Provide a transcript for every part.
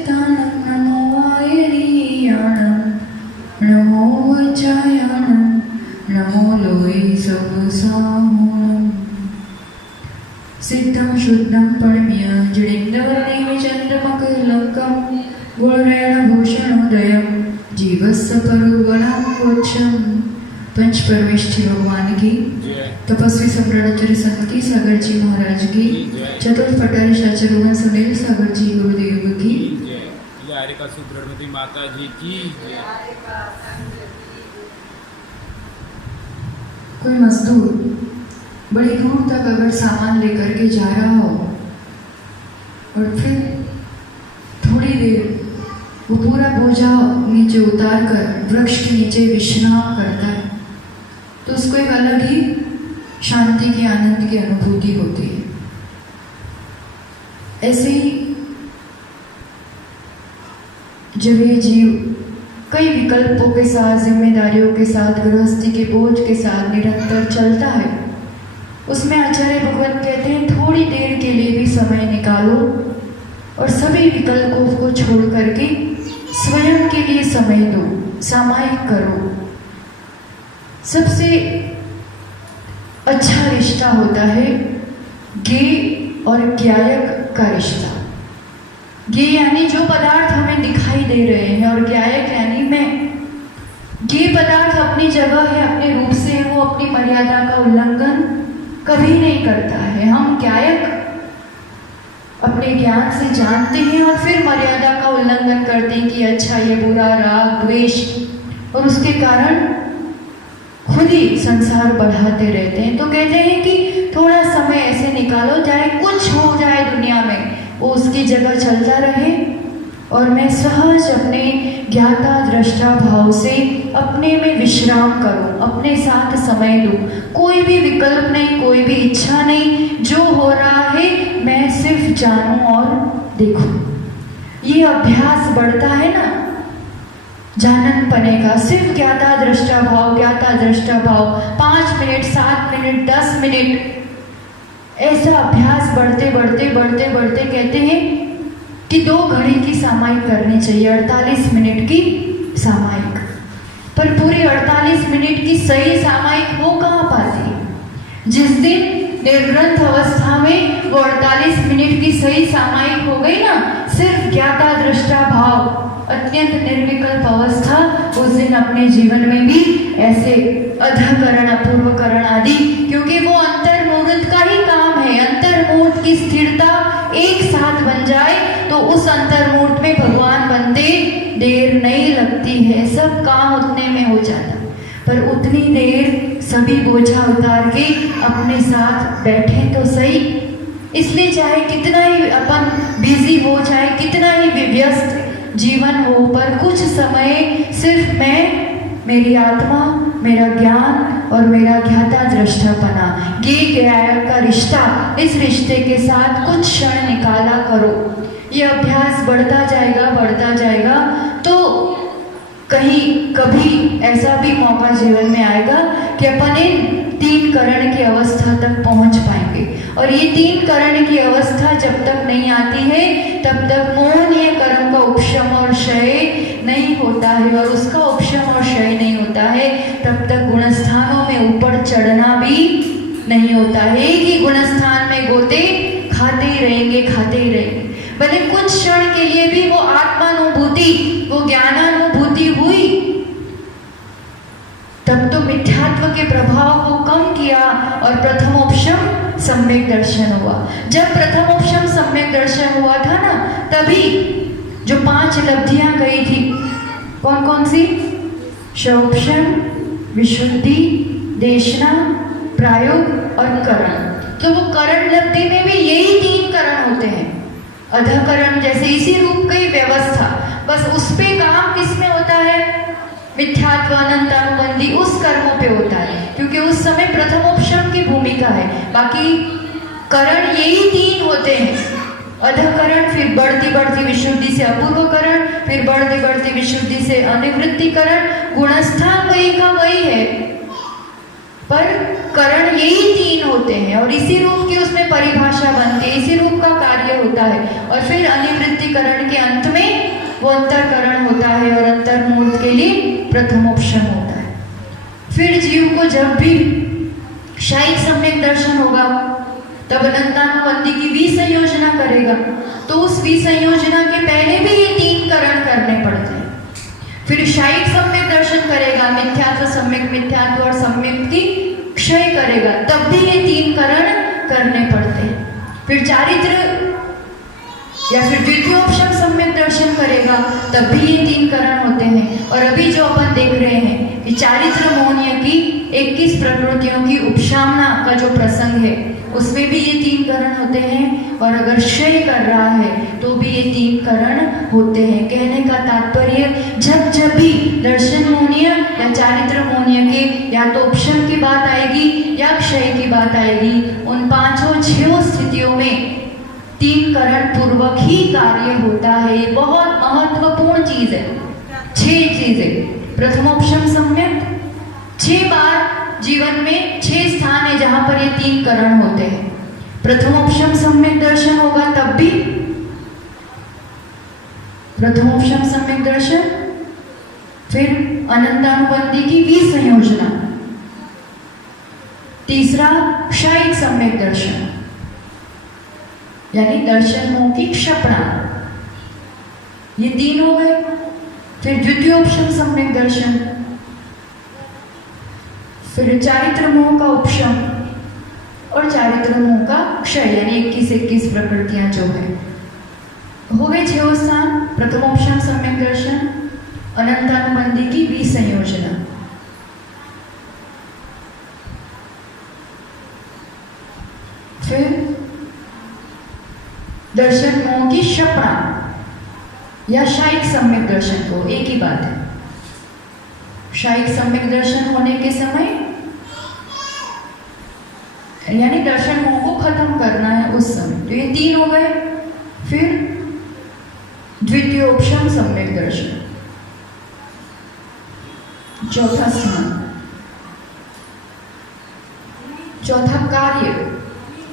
सिद्धानं नमो वायरीयाणं नमो वज्रायाणं नमो लोये सबसाहुणं सिद्धं शुद्धं परम्य जडिन्दवर्णेन चन्द्रमकरलङ्कं गुणरेणभूषणोदयं जीवस्य परुगणं वक्षं पंच परमेश्वर भगवान की, तपस्वी सम्राट आचार्य संत सागर जी महाराज की, चतुर्थ पटारी आचार्य सुनील सागर जी गुरुदेव की, हरिका सुब्रमती माता जी की। कोई मजदूर बड़ी दूर तक अगर सामान लेकर के जा रहा हो और फिर थोड़ी देर वो पूरा बोझा नीचे उतार कर वृक्ष के नीचे विश्राम करता है तो उसको एक अलग ही शांति के आनंद की अनुभूति होती है। ऐसे ही जब ये जीव कई विकल्पों के साथ, जिम्मेदारियों के साथ, गृहस्थी के बोझ के साथ निरंतर चलता है, उसमें आचार्य भगवान कहते हैं थोड़ी देर के लिए भी समय निकालो और सभी विकल्पों को छोड़ करके स्वयं के लिए समय दो, सामायिक करो। सबसे अच्छा रिश्ता होता है ज्ञेय और ज्ञायक का रिश्ता। ज्ञेय यानी जो पदार्थ हमें दिखाई दे रहे हैं और ज्ञायक यानी मैं। ज्ञेय पदार्थ अपनी जगह है, अपने रूप से है, वो अपनी मर्यादा का उल्लंघन कभी नहीं करता है। हम ज्ञायक अपने ज्ञान से जानते हैं और फिर मर्यादा का उल्लंघन करते हैं कि अच्छा ये बुरा, राग द्वेष, और उसके कारण खुद ही संसार बढ़ाते रहते हैं। तो कहते हैं कि थोड़ा समय ऐसे निकालो, चाहे कुछ हो जाए दुनिया में, वो उसकी जगह चलता रहे और मैं सहज अपने ज्ञाता दृष्टा भाव से अपने में विश्राम करूं, अपने साथ समय दूं। कोई भी विकल्प नहीं, कोई भी इच्छा नहीं, जो हो रहा है मैं सिर्फ जानूं और देखूं। ये अभ्यास बढ़ता है ना जानन पने का, सिर्फ ज्ञाता दृष्टा भाव, ज्ञाता दृष्टा भाव, 5 मिनट, 7 मिनट, 10 मिनट, ऐसा अभ्यास बढ़ते बढ़ते बढ़ते बढ़ते कहते हैं कि 2 घड़ी की सामायिक करनी चाहिए, 48 मिनट की सामायिक। पर पूरी 48 मिनट की सही सामायिक हो कहाँ पाती है? जिस दिन निर्ग्रंथ अवस्था में वो 48 मिनट की सही सामायिक हो गई ना, सिर्फ ज्ञाता दृष्टा भाव, अत्यंत निर्विकल्प अवस्था, उस दिन अपने जीवन में भी ऐसे अधकरण, अपूर्वकरण आदि, क्योंकि वो अंतर्मुहूर्त का ही काम है। अंतर्मुहूर्त की स्थिरता एक साथ बन जाए तो उस अंतर्मुहूर्त में भगवान बनते देर नहीं लगती है, सब काम उतने में हो जाता। पर उतनी देर सभी बोझा उतार के अपने साथ बैठे तो सही। इसलिए चाहे कितना ही अपन बिजी हो, चाहे कितना ही व्यस्त जीवन हो, पर कुछ समय सिर्फ मैं, मेरी आत्मा, मेरा ज्ञान और मेरा ज्ञाता दृष्टापना, ज्ञेय ज्ञायक का रिश्ता, इस रिश्ते के साथ कुछ क्षण निकाला करो। ये अभ्यास बढ़ता जाएगा तो कहीं कभी ऐसा भी मौका जीवन में आएगा कि अपन इन 3 करण की अवस्था तक पहुंच पाएंगे। और ये 3 करण की अवस्था जब तक नहीं आती है तब तक मोहनीय कर्म का उपशम और क्षय नहीं होता है, और उसका उपशम और क्षय नहीं होता है तब तक गुणस्थानों में ऊपर चढ़ना भी नहीं होता है। एक ही गुणस्थान में गोते खाते ही रहेंगे। भले कुछ क्षण के लिए भी वो आत्मानुभूति, वो ज्ञानानुभूति हुई, तब तो मिथ्यात्व के प्रभाव को कम किया और प्रथमोपशम सम्यक दर्शन हुआ। जब प्रथमोपशम सम्यक दर्शन हुआ था ना, तभी जो 5 लब्धियां गई थी, कौन कौन सी? शौक्षण, विशुद्धि, देशना, प्रायोग और करण। तो वो करण लब्धि में भी यही 3 करण होते हैं। अधकरण जैसे इसी रूप की व्यवस्था, बस उस पे काम किसमें होता है? मिथ्यात्व, अनंतानुबंधी, उस कर्मों पे होता है, क्योंकि उस समय प्रथमोपशम की भूमिका है। बाकी करण यही 3 होते हैं। अधकरण, फिर बढ़ती विशुद्धि से अपूर्वकरण, फिर बढ़ती विशुद्धि से अनिवृत्तिकरण। गुणस्थान वही का वही है, पर करण यही 3 होते हैं और इसी रूप की उसमें परिभाषा बनती है, इसी रूप का कार्य होता होता है। और फिर अनिवृत्तिकरण के अंत में वो अंतरकरण होता है और अंतर्मूर्त के लिए प्रथमोपशम होता है। फिर जीव को जब भी शायिक सम्यक दर्शन होगा तब अनंतानुबंधी की विसंयोजना करेगा, तो उस विसंयोजना के पहले भी ये 3 करण करने पड़ते हैं। फिर शायिक सम्यक दर्शन करेगा, मिथ्यात्व सम्यक मिथ्यात्व और सम्यक की क्षय करेगा, तब भी ये 3 करण करने पड़ते हैं। फिर चारित्र या फिर द्वितीयोपशम सम्यक दर्शन करेगा, तब भी ये 3 करण होते हैं। और अभी जो अपन देख रहे हैं कि चारित्र मौन्य की 21 प्रकृतियों की उपशामना का जो प्रसंग है उसमें भी ये 3 करण होते हैं। और अगर क्षय कर रहा है तो भी ये 3 करण होते हैं। कहने का तात्पर्य, जब भी दर्शन मौन्य या चारित्र मौन्य के या तो उपशम की बात आएगी या क्षय की बात आएगी, उन 5-6 स्थितियों में 3 करण पूर्वक ही कार्य होता है। ये बहुत महत्वपूर्ण चीज है। 6 चीजें, प्रथमोपशम सम्यक, 6 बार जीवन में 6 स्थान है जहां पर ये 3 करण होते हैं। प्रथमोपशम सम्यक दर्शन होगा तब भी प्रथमोपशम सम्यक दर्शन, फिर अनंतानुबंधी की विसंयोजना, तीसरा शायिक सम्यक दर्शन यानी दर्शन मोह की क्षपणा, ये 3 हो गए। फिर द्वितीयोपशम सम्यक दर्शन, फिर चारित्र मोह का उपशम और चारित्र मोह का क्षय यानी 21 प्रकृतियां जो है। हो गए 6 स्थान, प्रथमोपशम सम्यक दर्शन, अनंतानुबंधी की विसंयोजना, फिर दर्शन मोह की क्षपणा या शायिक सम्यक दर्शन, को एक ही बात है। शायिक सम्यक दर्शन होने के समय यानी दर्शन मोह को खत्म करना है उस समय, तो ये 3 हो गए। फिर द्वितीयोपशम सम्यक दर्शन, चौथा स्थान, चौथा कार्य,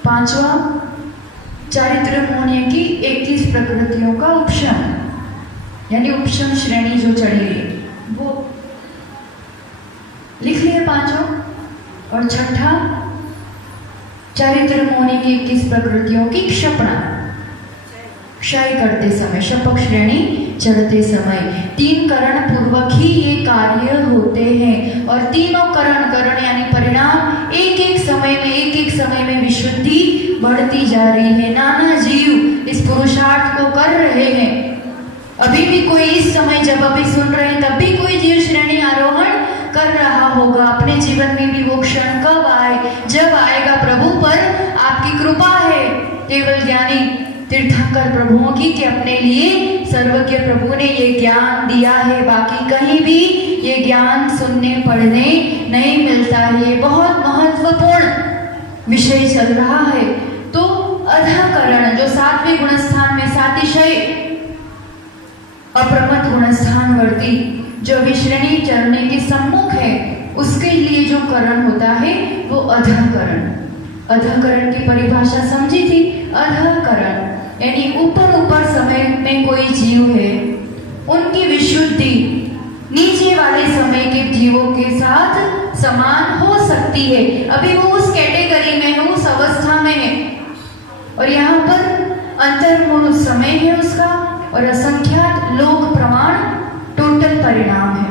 5वां चारित्र मौन्य की 21 प्रकृतियों का उपशम यानी उपशम श्रेणी जो चढ़ी है वो लिख लिए 5। और छठा चारित्र मौन्य की 21 प्रकृतियों की क्षपणा, क्षय करते समय, शपक श्रेणी चढ़ते समय। 3 करण पूर्वक ही ये कार्य होते हैं। और तीनों करण यानी परिणाम एक समय में विशुद्धि बढ़ती जा रही है। नाना जीव इस पुरुषार्थ को कर रहे हैं। अभी भी कोई इस समय जब अभी सुन रहे हैं तब भी कोई जीव श्रेणी आरोहण कर रहा होगा। अपने जीवन में भी वो क्षण कब आए, जब आएगा प्रभु पर आपकी कृपा है केवल ज्ञानी तीर्थंकर प्रभुओं की कि अपने लिए सर्वज्ञ प्रभु ने ये ज्ञान दिया है। बाकी कहीं भी ये ज्ञान सुनने पढ़ने नहीं मिलता है। ये बहुत महत्वपूर्ण विषय चल रहा है। तो अधःकरण जो 7वें गुणस्थान में सातिशय अप्रमत गुणस्थानवर्ती जो विश्रेणी चरणे के सम्मुख है, उसके लिए जो करण होता है वो अधःकरण। अधःकरण की परिभाषा समझी थी। अधःकरण यानी ऊपर समय में कोई जीव है, उनकी विशुद्धि नीचे वाले समय के जीवों के साथ समान हो सकती है। अभी वो उस कैटेगरी में है, उस अवस्था में है। और यहाँ पर अंतर्मूल समय है उसका और असंख्यात लोक प्रमाण टोटल परिणाम है।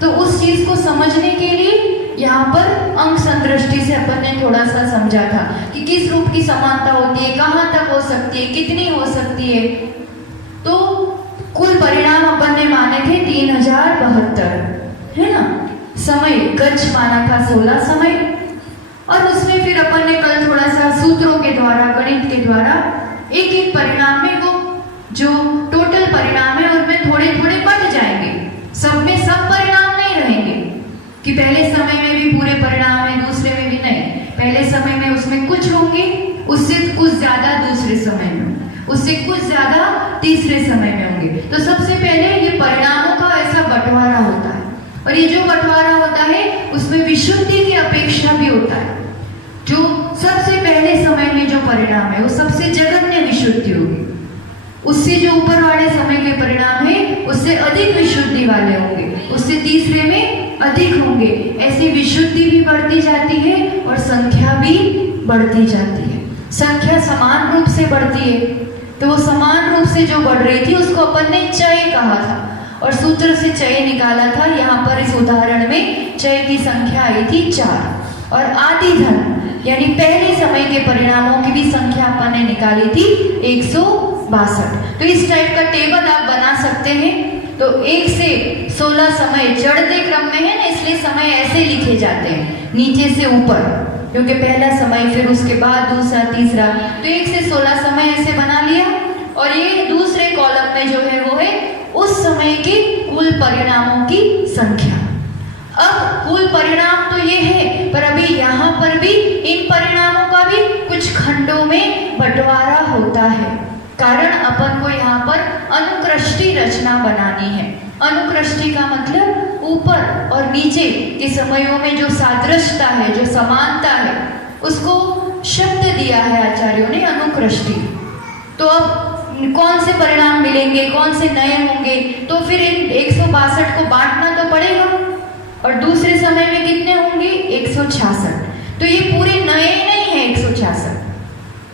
तो उस चीज को समझने के लिए यहाँ पर अंक संदृष्टि से अपन ने थोड़ा सा समझा था कि किस रूप की समानता होती है, कहाँ तक हो सकती है, कितनी हो सकती है। तो कुल परिणाम अपन ने माने थे 3072, है ना। समय गज माना था 16 समय, और उसमें फिर अपन ने कल थोड़ा सा सूत्रों के द्वारा, गणित के द्वारा एक परिणाम में वो जो टोटल परिणाम है उनमें थोड़े थोड़े बट जाएंगे। सब में सब परिणाम नहीं रहेंगे कि पहले समय में भी पूरे परिणाम है, दूसरे में भी नहीं। पहले समय में उसमें कुछ होंगे, उससे कुछ ज्यादा दूसरे समय में, उससे कुछ ज्यादा तीसरे समय में होंगे। तो सबसे पहले ये परिणामों का ऐसा बंटवारा होता है, और ये जो बंटवारा होता है उसमें विशुद्धि की अपेक्षा भी होता है। जो सबसे पहले समय में जो परिणाम है वो सबसे जघन्य विशुद्धि होगी। उससे जो ऊपर वाले समय के परिणाम है उससे अधिक विशुद्धि वाले होंगे, उससे तीसरे में अधिक होंगे। ऐसी विशुद्धि भी बढ़ती जाती है और संख्या भी बढ़ती जाती है। संख्या समान रूप से बढ़ती है, तो वो समान रूप से जो बढ़ रही थी उसको अपन ने चय कहा था और सूत्र से चय निकाला था। यहाँ पर इस उदाहरण में चय की संख्या आई थी 4 और आदि धन यानी पहले समय के परिणामों की भी संख्या अपन ने निकाली थी 162। तो इस टाइप का टेबल आप बना सकते हैं। तो 1 से 16 समय चढ़ते क्रम में है ना, इसलिए समय ऐसे लिखे जाते हैं नीचे से ऊपर, क्योंकि पहला समय फिर उसके बाद दूसरा तीसरा। तो 1 से 16 समय ऐसे बना लिया और ये दूसरे कॉलम में जो है वो है उस समय के कुल परिणामों की संख्या। अब कुल परिणाम तो ये है, पर अभी यहाँ पर भी इन परिणामों का भी कुछ खंडों में बंटवारा होता है, कारण अपन को यहाँ पर अनुकृष्टि रचना बनानी है। अनुकृष्टि का मतलब ऊपर और नीचे के समयों में जो सादृश्यता है, जो समानता है, उसको शब्द दिया है आचार्यों ने अनुकृष्टि। तो अब कौन से परिणाम मिलेंगे, कौन से नए होंगे, तो फिर इन 162 को बांटना तो पड़ेगा और दूसरे समय में कितने होंगे 166। तो ये पूरे नए नहीं है 166,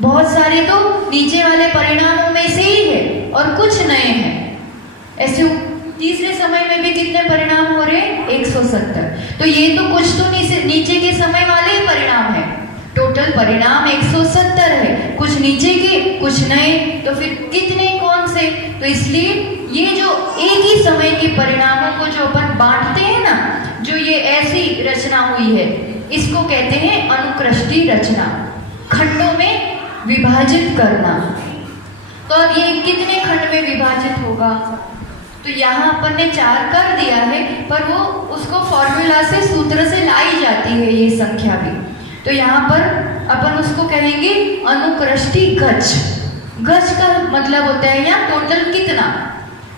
बहुत सारे तो नीचे वाले परिणामों में से ही है और कुछ नए हैं। ऐसे तीसरे समय में भी कितने परिणाम हो रहे हैं 170। तो ये तो कुछ तो नीचे के समय वाले ही परिणाम है, टोटल परिणाम 170 है, कुछ नीचे के कुछ नए, तो फिर कितने कौन से। तो इसलिए ये जो एक ही समय के परिणामों को जो अपन बांटते हैं ना, जो ये ऐसी रचना हुई है, इसको कहते हैं अनुकृष्टि रचना, खंडों में विभाजित करना। तो अब ये कितने खंड में विभाजित होगा, तो यहाँ अपन ने 4 कर दिया है, पर वो उसको फॉर्मूला से सूत्र से लाई जाती है ये संख्या भी। तो यहाँ पर अपन उसको कहेंगे अनुकृष्टि गज। गज का मतलब होता है यहाँ टोटल कितना।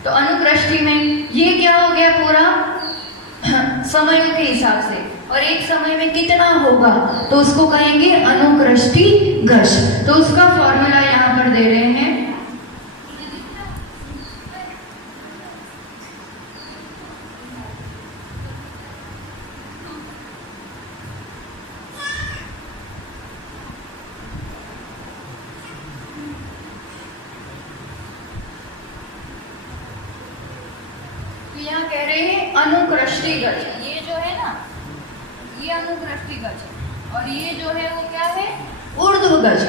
तो अनुकृष्टि में ये क्या हो गया पूरा समयों के हिसाब से, और एक समय में कितना होगा तो उसको कहेंगे अनुकृष्टि गज। तो उसका फॉर्मूला यहाँ पर दे रहे हैं। यहाँ कह रहे हैं अनुकृष्टि गज, ये जो है ना ये अनुकृष्टि गज, और ये जो है वो क्या है ऊर्ध्व गज।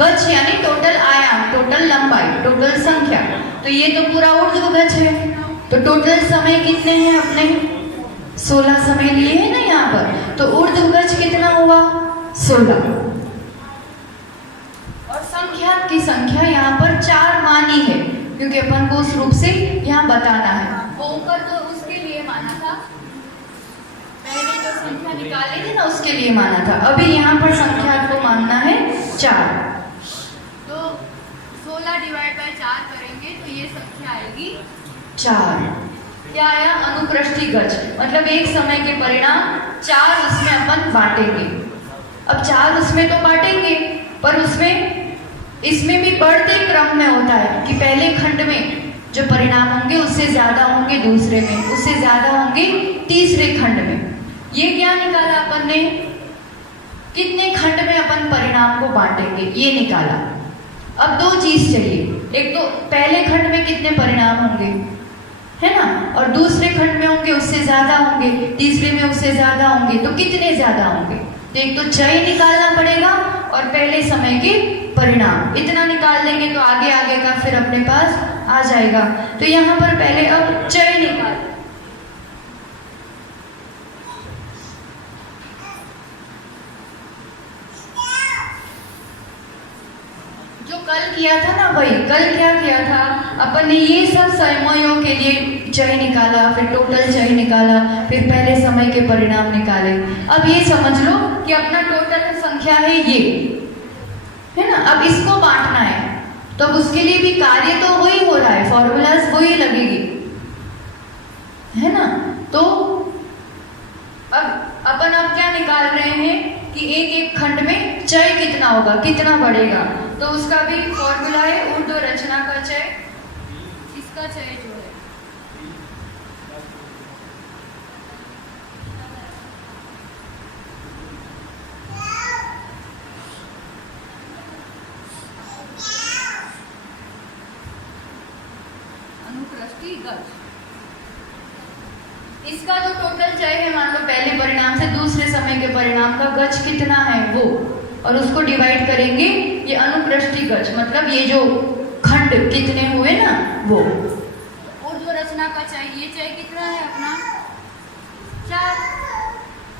गज यानी टोटल आयाम, टोटल लंबाई, टोटल संख्या। तो ये तो पूरा ऊर्ध्व गज है। तो टोटल समय कितने हैं अपने 16 समय लिए हैं ना यहाँ पर, तो ऊर्ध्व गज कितना हुआ 16। और संख्या की संख्या यहाँ पर 4 मानी है, क्योंकि अपन को उस रूप से यहाँ बताना है। वो ऊपर तो उसके लिए माना था, पहले जो संख्या निकाली थी ना उसके लिए माना था, अभी यहाँ पर संख्या को मानना है 4। तो 16 डिवाइड बाय 4 करेंगे तो ये संख्या आएगी 4। क्या आया अनुकृष्टि गज, मतलब एक समय के परिणाम 4 उसमें अपन बांटेंगे। अब 4 उसमें तो बांटेंगे, पर उसमें इसमें भी बढ़ते क्रम में होता है कि पहले खंड में जो परिणाम होंगे उससे ज्यादा होंगे दूसरे में, उससे ज्यादा होंगे तीसरे खंड में। ये क्या निकाला अपन ने, कितने खंड में अपन परिणाम को बांटेंगे ये निकाला। अब 2 चीज चाहिए, एक तो पहले खंड में कितने परिणाम होंगे है ना, और दूसरे खंड में होंगे उससे ज्यादा होंगे, तीसरे में उससे ज्यादा होंगे, तो कितने ज्यादा होंगे। तो एक तो चय निकालना पड़ेगा और पहले समय के परिणाम, इतना निकाल देंगे तो आगे आगे का फिर अपने पास आ जाएगा। तो यहाँ पर पहले अब चय निकाल, जो कल किया था ना, वही कल क्या किया था अपन ने, ये सब समयों के लिए चय निकाला, फिर टोटल चय निकाला, फिर पहले समय के परिणाम निकाले। अब ये समझ लो कि अपना टोटल संख्या है ये है ना, अब इसको बांटना है, तो अब उसके लिए भी कार्य तो वही हो रहा है, फॉर्मूलाज वही लगेगी है ना। तो अब अपन क्या निकाल रहे हैं कि एक एक खंड में चय कितना होगा, कितना बढ़ेगा। तो उसका भी फॉर्मूला है ऊर्ध्व रचना का चय, इसका चय जो है अनुप्रस्थी गज, इसका जो टोटल चय है मान लो पहले परिणाम से दूसरे समय के परिणाम का गज कितना है वो, और उसको डिवाइड करेंगे ये अनुप्रस्थी गज, मतलब ये जो खंड कितने हुए ना वो। ऊर्ध्व रचना का चय, ये चय कितना है अपना 4,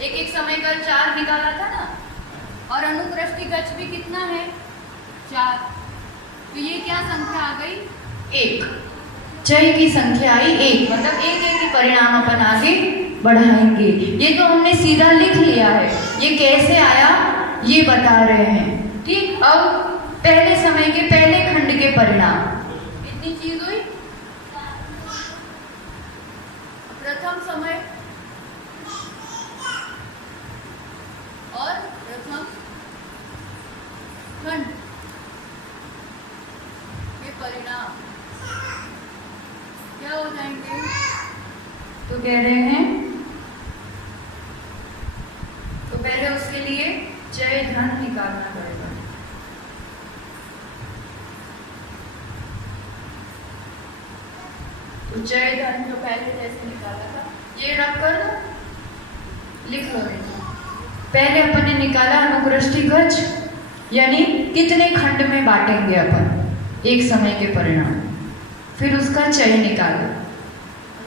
एक एक समय का 4 निकाला था ना, और अनुप्रस्थी गज भी कितना है 4, तो ये क्या संख्या आ गई 1, चय की संख्या आई 1, मतलब एक एक ही परिणाम अपन आगे बढ़ाएंगे। ये तो हमने सीधा लिख लिया है, ये कैसे आया ये बता रहे हैं। ठीक, अब पहले समय के पहले खंड के परिणाम, इतनी चीज हुई। प्रथम समय और प्रथम खंड के परिणाम क्या हो जाएंगे, तो कह रहे हैं तो पहले उसके लिए चय धन निकालना पड़ेगा। तो चय धन जो पहले जैसे निकाला था ये रख कर लिख लो। पहले अपन ने निकाला अनुप्रस्थी गज, यानी कितने खंड में बांटेंगे अपन एक समय के परिणाम, फिर उसका चय निकालो,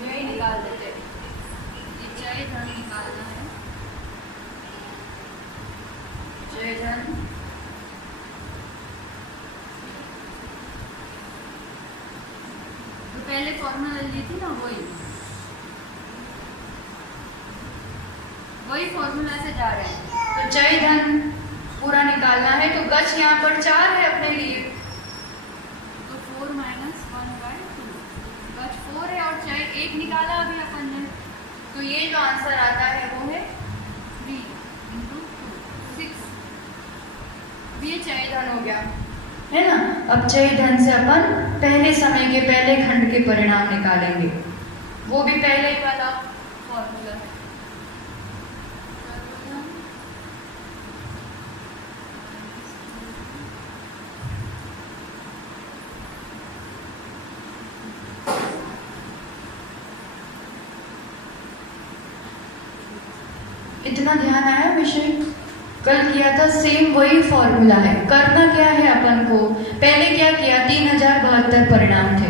यही निकाल देते हैं। चय धन निकालना है, चय धन तो पहले फॉर्मूला ली थी ना वही फॉर्मूला से जा रहे हैं। तो चय धन पूरा निकालना है, तो गज यहाँ पर 4 है अपने लिए, तो 4 - 1/2, गज 4 है और चय 1 निकाला अभी अपन ने, तो ये जो आंसर आता है वो है 3 × 2 6। ये चय धन हो गया है ना। अब चय धन से अपन पहले समय के पहले खंड के परिणाम निकालेंगे, वो भी पहले ही वाला फॉर्मूला है। इतना ध्यान आया विषय, कल किया था सेम वही फॉर्मूला है। करना क्या है अपन को, पहले क्या किया 3072 परिणाम थे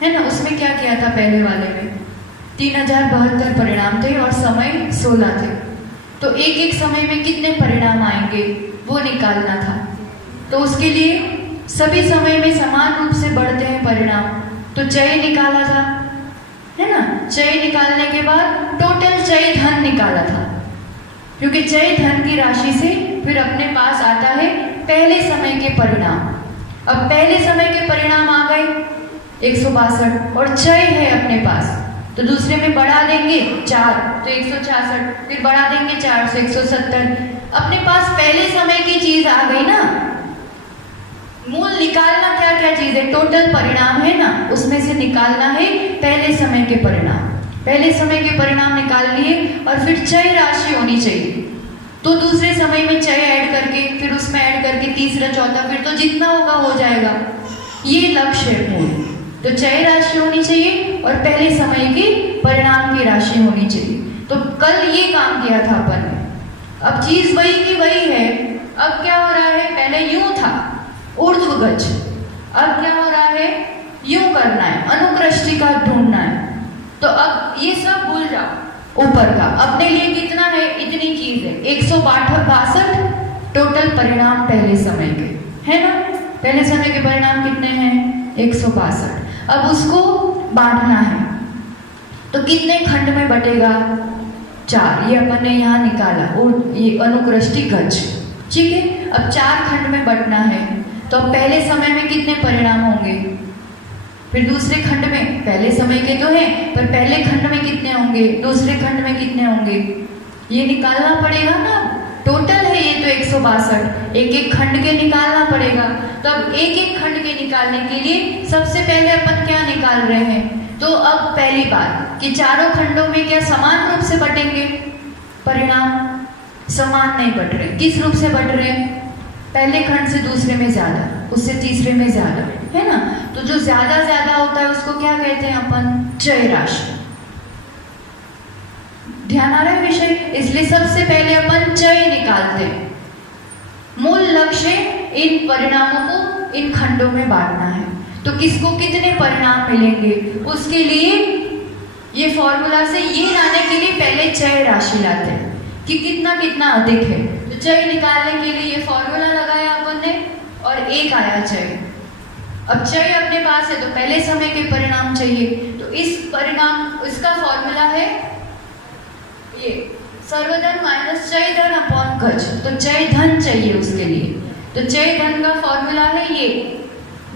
है ना, उसमें क्या किया था पहले वाले में 3072 परिणाम थे और समय 16 थे, तो एक एक समय में कितने परिणाम आएंगे वो निकालना था। तो उसके लिए सभी समय में समान रूप से बढ़ते हैं परिणाम, तो चय निकाला था है ना। चय निकालने के बाद टोटल चय धन निकाला था, क्योंकि चय धन की राशि से फिर अपने पास आता है पहले समय के परिणाम। अब पहले समय के परिणाम आ गए 162 और चय है अपने पास, तो दूसरे में बढ़ा देंगे 4 तो 166, फिर बढ़ा देंगे 4 से 170। अपने पास पहले समय की चीज आ गई ना। मूल निकालना क्या क्या चीज है, टोटल परिणाम है ना, उसमें से निकालना है पहले समय के परिणाम। पहले समय के परिणाम निकाल लिए और फिर चय राशि होनी चाहिए, तो दूसरे समय में चय ऐड करके फिर उसमें ऐड करके तीसरा चौथा, फिर तो जितना होगा हो जाएगा। ये लक्ष्य है मूल। तो चय राशि होनी चाहिए और पहले समय की परिणाम की राशि होनी चाहिए। तो कल ये काम किया था अपन ने। अब चीज वही की वही है। अब क्या हो रहा है, पहले यूं था ऊर्ध्व गज, अब क्या हो रहा है यूं करना है, अनुप्रस्थी का ढूंढना है। तो अब ये सब भूल जाओ, ऊपर का अपने लिए कितना है, इतनी चीज है 162 टोटल परिणाम पहले समय के है ना। पहले समय के परिणाम कितने हैं 162। अब उसको बांटना है, तो कितने खंड में बटेगा 4, ये अपन ने यहाँ निकाला और ये अनुप्रस्थी गज, ठीक है। अब 4 खंड में बटना है, तो अब पहले समय में कितने परिणाम होंगे, फिर दूसरे खंड में, पहले समय के तो हैं पर पहले खंड में कितने होंगे, दूसरे खंड में कितने होंगे, ये निकालना पड़ेगा ना। टोटल है ये तो 162, एक एक खंड के निकालना पड़ेगा। तो अब एक एक खंड के निकालने के लिए सबसे पहले अपन क्या निकाल रहे हैं? तो अब पहली बात कि चारों खंडों में क्या समान रूप से बटेंगे? परिणाम समान नहीं बट रहे। किस रूप से बट रहे हैं? पहले खंड से दूसरे में ज्यादा, उससे तीसरे में ज्यादा, है ना? तो जो ज्यादा ज्यादा होता है उसको क्या कहते हैं अपन? चय राशि। ध्यान आ रहा है विषय? इसलिए सबसे पहले अपन चय निकालते हैं। मूल लक्ष्य इन परिणामों को इन खंडों में बांटना है। तो किसको कितने परिणाम मिलेंगे उसके लिए ये फॉर्मूला से ये लाने के लिए पहले चय राशि लाते हैं कि कितना कितना अधिक है। तो चय निकालने के लिए ये फॉर्मूला लगाया अपन ने और एक आया चय। अब चय अपने पास है तो पहले समय के परिणाम चाहिए। तो इस परिणाम इसका फॉर्मूला है ये सर्वधन माइनस चय धन अपॉन गज। तो चय धन चाहिए उसके लिए। तो चय धन का फॉर्मूला है ये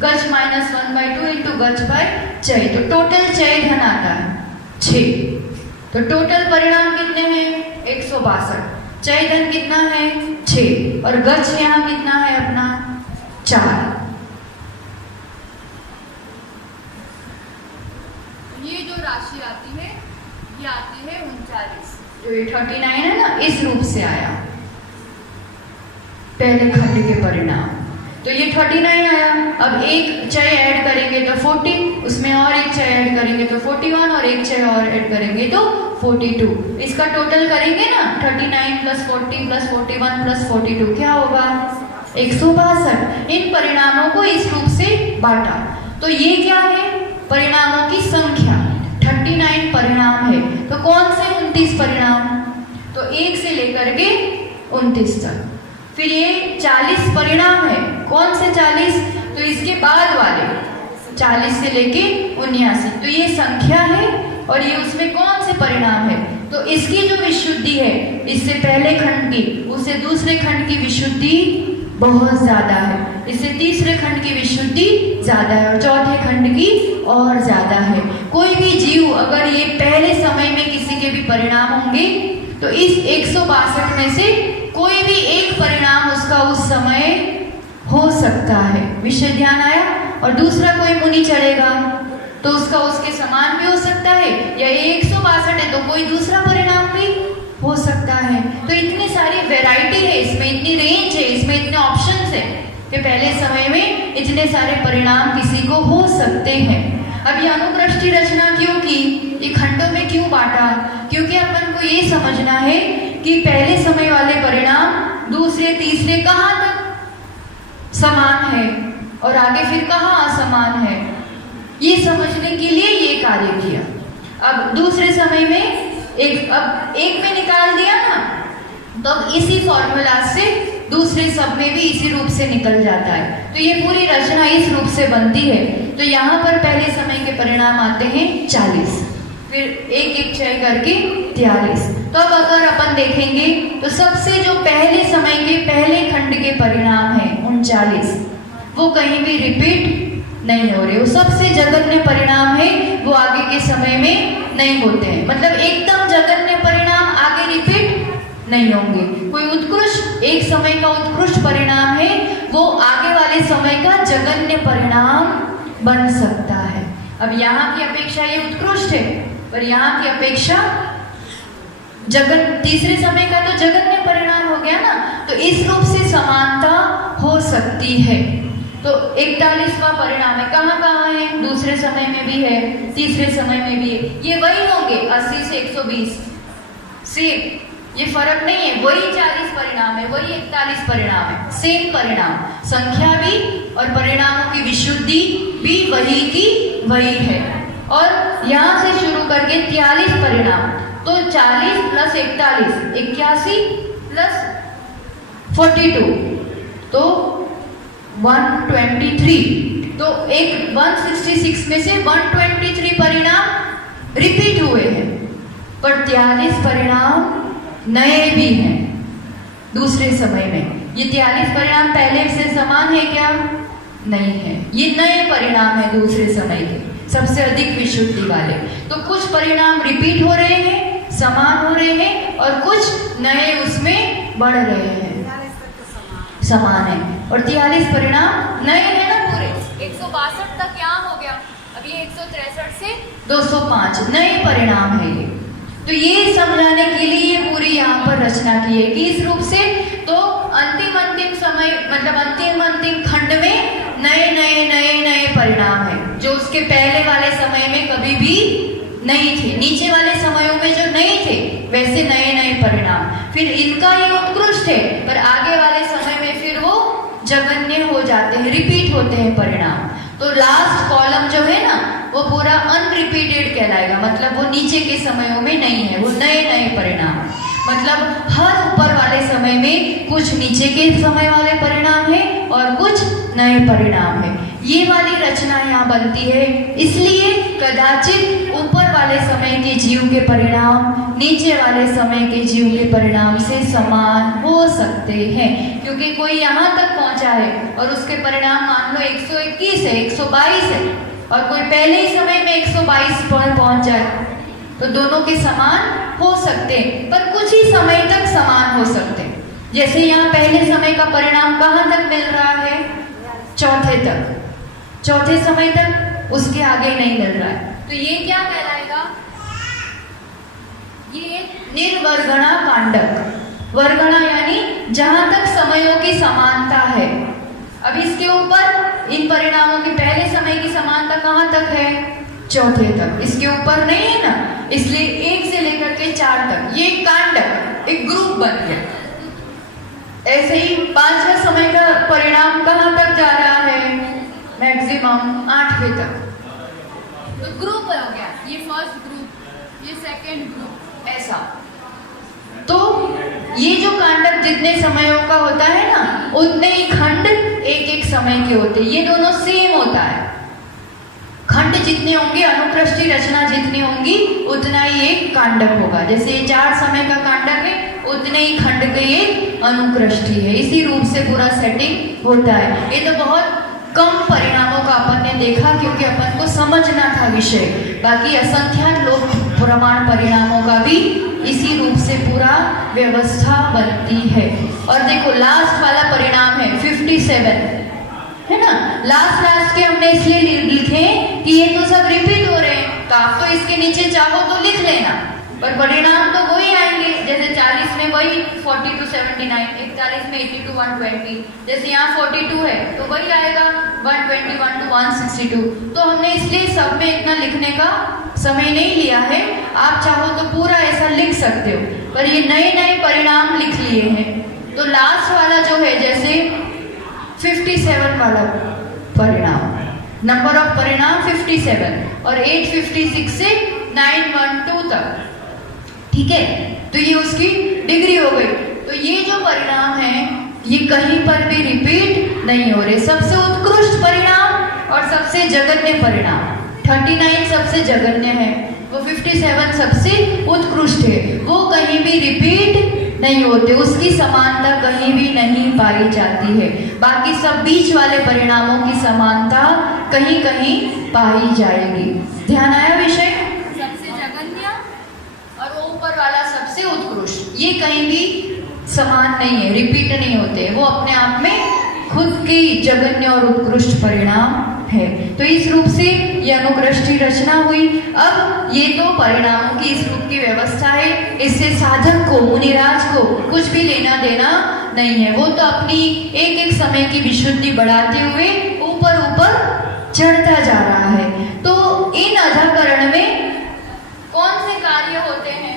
गज माइनस 1/2 इंटू गज बाय चय। तो टोटल चय धन आता है 6। तो टोटल परिणाम कितने हैं? 162। चय धन कितना है? 6। और गज यहाँ कितना है अपना? 4। ये जो राशि आती है ये आती है 39। जो ये 39 है ना, इस रूप से आया पहले खंड के परिणाम। तो ये 39 आया। अब एक चय ऐड करेंगे तो 40, उसमें और एक चय ऐड करेंगे तो 41 और एक चय और ऐड करेंगे तो 42। इसका टोटल करेंगे ना 39 प्लस 40 प्लस 41 प्लस 42 क्या होगा? 162। इन परिणामों को इस रूप से बांटा। तो ये क्या है? परिणामों की संख्या 39 परिणाम है। तो कौन से 29 परिणाम? तो 1 से लेकर के 29 तक। फिर ये 40 परिणाम है। कौन से 40? तो इसके बाद वाले 40 से लेके 79। तो ये संख्या है और ये उसमें कौन से परिणाम है? तो इसकी जो विशुद्धि है इससे पहले खंड की उससे दूसरे खंड की विशुद्धि बहुत ज्यादा है, इससे तीसरे खंड की विशुद्धि ज्यादा है और चौथे खंड की और ज्यादा है। कोई भी जीव अगर ये पहले समय में किसी के भी परिणाम होंगे तो इस 162 में से कोई भी एक परिणाम उसका उस समय हो सकता है। विषय ध्यान आया? और दूसरा कोई मुनि चढ़ेगा तो उसका उसके समान भी हो सकता है, या 162 है तो कोई दूसरा परिणाम भी हो सकता है। तो इतनी सारी वैरायटी है इसमें, इतनी रेंज है इसमें, इतने ऑप्शंस है कि पहले समय में इतने सारे परिणाम किसी को हो सकते हैं। अब ये अनुप्रष्टि रचना क्यों की? ये खंडों में क्यों बांटा? क्योंकि अपन को ये समझना है कि पहले समय वाले परिणाम दूसरे तीसरे कहाँ तक समान है और आगे फिर कहाँ असमान है, ये समझने के लिए ये कार्य किया। अब दूसरे समय में अब एक में निकाल दिया ना, तो अब इसी फॉर्मूला से दूसरे सब में भी इसी रूप से निकल जाता है। तो ये पूरी रचना इस रूप से बनती है। तो यहाँ पर पहले समय के परिणाम आते हैं 40, फिर एक एक चय करके 43। तो अब अगर अपन देखेंगे तो सबसे जो पहले समय के पहले खंड के परिणाम है 39, वो कहीं भी रिपीट नहीं हो रहे। वो सबसे जघन्य परिणाम है, वो आगे के समय में नहीं होते हैं। मतलब एकदम जघन्य परिणाम आगे रिपीट नहीं होंगे। कोई उत्कृष्ट एक समय का उत्कृष्ट परिणाम है, वो आगे वाले समय का जघन्य परिणाम बन सकता है। अब यहाँ की अपेक्षा ये उत्कृष्ट है, पर यहाँ की अपेक्षा तीसरे समय का तो जघन्य परिणाम हो गया ना, तो इस रूप से समानता हो सकती है। तो 41वां परिणाम है, कहाँ कहाँ है? दूसरे समय में भी है, तीसरे समय में भी है। ये वही होंगे 80 से 120 से, ये फर्क नहीं है, वही 40 परिणाम है, वही 41 परिणाम है, सेम परिणाम, संख्या भी और परिणामों की विशुद्धि भी वही की वही है। और यहाँ से शुरू करके 43 परिणाम, तो 40 प्लस 41 81 प्लस 42 तो 123। तो एक 166 में से 123 परिणाम रिपीट हुए हैं, पर 43 परिणाम नए भी हैं दूसरे समय में। ये 43 परिणाम पहले से समान है क्या? नहीं है, ये नए परिणाम है दूसरे समय के, सबसे अधिक विशुद्धि वाले। तो कुछ परिणाम रिपीट हो रहे हैं, समान हो रहे हैं, और कुछ नए उसमें बढ़ रहे हैं, समान है। और 43 परिणाम नए हैं ना पूरे। 162 तक यहाँ हो गया, अब ये 163 से 205 नए परिणाम है ये। तो ये समझाने के लिए ये पूरी यहाँ पर रचना की है कि इस रूप से तो अंतिम समय मतलब अंतिम खंड में नए परिणाम है जो उसके पहले वाले समय में कभी भी नहीं थे। नीचे वाले समयों में जो नहीं थे वैसे नए परिणाम, फिर इनका ये उत्कृष्ट है, पर आगे वाले समय में फिर वो जगन्य हो जाते हैं, रिपीट होते हैं परिणाम। तो लास्ट कॉलम जो है ना वो पूरा अनरिपीटेड कहलाएगा, मतलब वो नीचे के समयों में नहीं है, वो नए परिणाम। मतलब हर ऊपर वाले समय में कुछ नीचे के समय वाले परिणाम है और कुछ नए परिणाम है। ये वाली रचना यहाँ बनती है, इसलिए कदाचित ऊपर वाले समय के जीव के परिणाम नीचे वाले समय के जीव के परिणाम से समान हो सकते हैं, क्योंकि कोई यहाँ तक पहुँचा है और उसके परिणाम मान लो 121 है, 122 है, और कोई पहले ही समय में 122 पर पहुँच जाए, तो दोनों के समान हो सकते हैं, पर कुछ ही समय तक समान हो सकते हैं। जैसे यहाँ पहले समय का परिणाम कहाँ तक मिल रहा है? चौथे समय तक, उसके आगे नहीं मिल रहा है। तो ये क्या कहलाएगा? ये निर्वर्गणा कांडक। वर्गणा यानी जहां तक समयों की समानता है। अब इसके ऊपर इन परिणामों के पहले समय की समानता कहाँ तक है? चौथे तक। इसके ऊपर नहीं है ना, इसलिए 1 से लेकर के 4 तक ये कांडक एक ग्रुप बन गया। ऐसे ही 5वें समय का परिणाम कहाँ तक जा रहा है? मैक्सिमम 8वें तक। तो ग्रुप हो गया, ये फर्स्ट ग्रुप, ये सेकंड ग्रुप, ऐसा। तो ये जो कांडक जितने समयों का होता है ना, उतने ही खंड एक समय के होते हैं। ये दोनों सेम होता है। खंड जितने होंगे, अनुकृष्टि रचना जितनी होंगी, उतना ही एक कांडक होगा। जैसे ये 4 समय का कांडक है, उतने ही खंड के एक अनुकृष्टि है। इसी रूप से पूरा सेटिंग होता है। ये तो बहुत कम परिणामों का अपन ने देखा, क्योंकि अपन को समझना था विषय। बाकी असंख्यात लोक प्रमाण परिणामों का भी इसी रूप से पूरा व्यवस्था बनती है। और देखो लास्ट वाला परिणाम है 57, है ना। लास्ट के हमने इसलिए लिखे कि ये तो सब रिपीट हो रहे हैं, तो आप तो इसके नीचे चाहो तो लिख लेना, पर परिणाम तो वही आएंगे। जैसे 40 में वही 40 to 79, 41 में 80 to 120, जैसे यहाँ 42 है तो वही आएगा 121 to 162। तो हमने इसलिए सब में इतना लिखने का समय नहीं लिया है। आप चाहो तो पूरा ऐसा लिख सकते हो, पर ये नए परिणाम लिख लिए हैं। तो लास्ट वाला जो है, जैसे 57 वाला परिणाम, नंबर ऑफ परिणाम 57 और 856 से 912 तक, ठीक है। तो ये उसकी डिग्री हो गई। तो ये जो परिणाम है ये कहीं पर भी रिपीट नहीं हो रहे। सबसे उत्कृष्ट परिणाम और सबसे जघन्य परिणाम, 39 सबसे जघन्य है, वो 57 सबसे उत्कृष्ट है। वो कहीं भी रिपीट नहीं होते, उसकी समानता कहीं भी नहीं पाई जाती है। बाकी सब बीच वाले परिणामों की समानता कहीं कहीं पाई जाएगी। ध्यान आया विषय? सबसे जघन्य और वो ऊपर वाला सबसे उत्कृष्ट, ये कहीं भी समान नहीं है, रिपीट नहीं होते। वो अपने आप में खुद की जघन्य और उत्कृष्ट परिणाम है। तो इस रूप से ये अनुकृष्टि रचना हुई। अब ये तो परिणामों की इस रूप की व्यवस्था है, इससे साधक को, मुनिराज को कुछ भी लेना देना नहीं है। वो तो अपनी एक समय की विशुद्धि बढ़ाते हुए ऊपर चढ़ता जा रहा है। तो इन अधःकरण में कौन से कार्य होते हैं?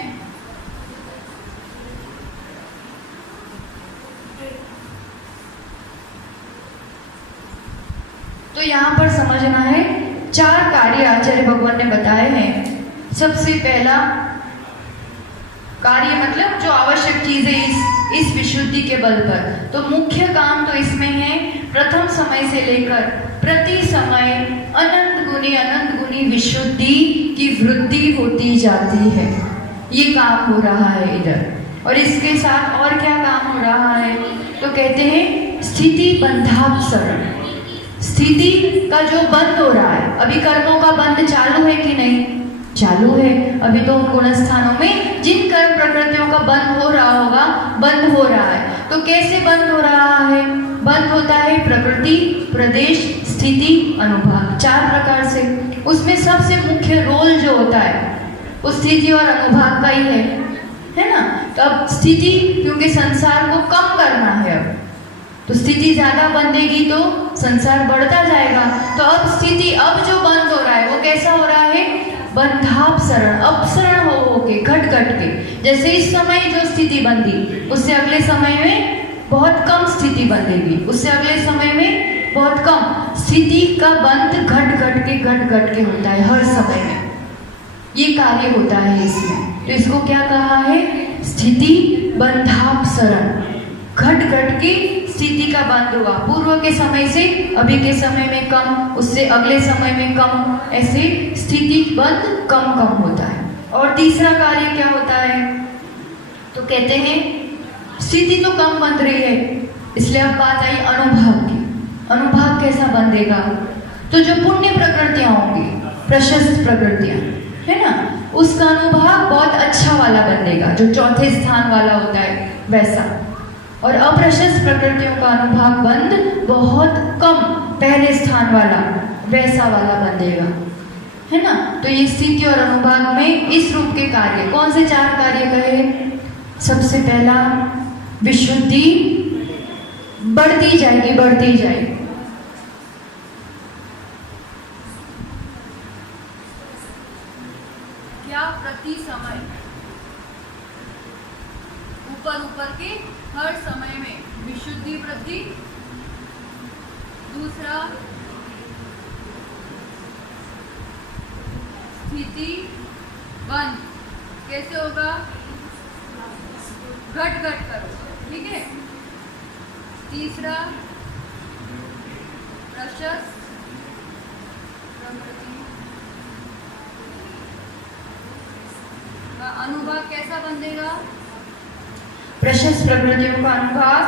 तो यहाँ पर समझना है 4 कार्य आचार्य भगवान ने बताए हैं। सबसे पहला कार्य मतलब जो आवश्यक चीजें इस विशुद्धि के बल पर, तो मुख्य काम तो इसमें है प्रथम समय से लेकर प्रति समय अनंत गुनी विशुद्धि की वृद्धि होती जाती है। ये काम हो रहा है इधर। और इसके साथ और क्या काम हो रहा है? तो कहते हैं स्थिति बंधापसरण। स्थिति का जो बंद हो रहा है, अभी कर्मों का बंद चालू है कि नहीं? चालू है। अभी तो उन गुणस्थानों में जिन कर्म प्रकृतियों का बंद हो रहा होगा, बंद हो रहा है। तो कैसे बंद हो रहा है? बंद होता है प्रकृति, प्रदेश, स्थिति, अनुभाग, 4 प्रकार से। उसमें सबसे मुख्य रोल जो होता है वो स्थिति और अनुभाग का ही है ना। तो अब स्थिति, क्योंकि संसार को कम करना है, अब तो स्थिति ज्यादा बंधेगी तो संसार बढ़ता जाएगा। तो अब स्थिति, अब जो बंद हो रहा है वो कैसा हो रहा है? बंधापसरण, अपसरण हो के, घट घट के। जैसे इस समय जो स्थिति बंधी, उससे अगले समय में बहुत कम स्थिति बंधेगी, उससे अगले समय में बहुत कम। स्थिति का बंध घट घट के होता है हर समय में, ये कार्य होता है इसमें। तो इसको क्या कहा है? स्थिति बंधापसरण। घट घट के स्थिति का बंध हुआ, पूर्व के समय से अभी के समय में कम, उससे अगले समय में कम, ऐसे स्थिति बंध कम कम होता है। और तीसरा कार्य क्या होता है? तो कहते हैं स्थिति तो कम बंध रही है, इसलिए अब बात आई अनुभाग की। अनुभाग कैसा बंधेगा? तो जो पुण्य प्रकृतियां होंगी, प्रशस्त प्रकृतियां, है ना, उसका अनुभाग बहुत अच्छा वाला बंधेगा, जो चौथे स्थान वाला होता है वैसा। और अप्रशस्त प्रकृतियों का अनुभाग बंध बहुत कम, पहले स्थान वाला, वैसा वाला बंधेगा, है ना। तो ये स्थिति और अनुभाग में इस रूप के कार्य, कौन से 4 कार्य कहे? सबसे पहला, विशुद्धि बढ़ती जाएगी, बढ़ती जाएगी। क्या प्रति समय, ऊपर के हर समय में विशुद्धि वृद्धि। दूसरा, स्थिति बंद कैसे होगा? घट घट करो, ठीक है। तीसरा, प्रशस्त प्रकृति का अनुभाग कैसा बंधेगा? प्रशस्त प्रकृतियों का अनुभाग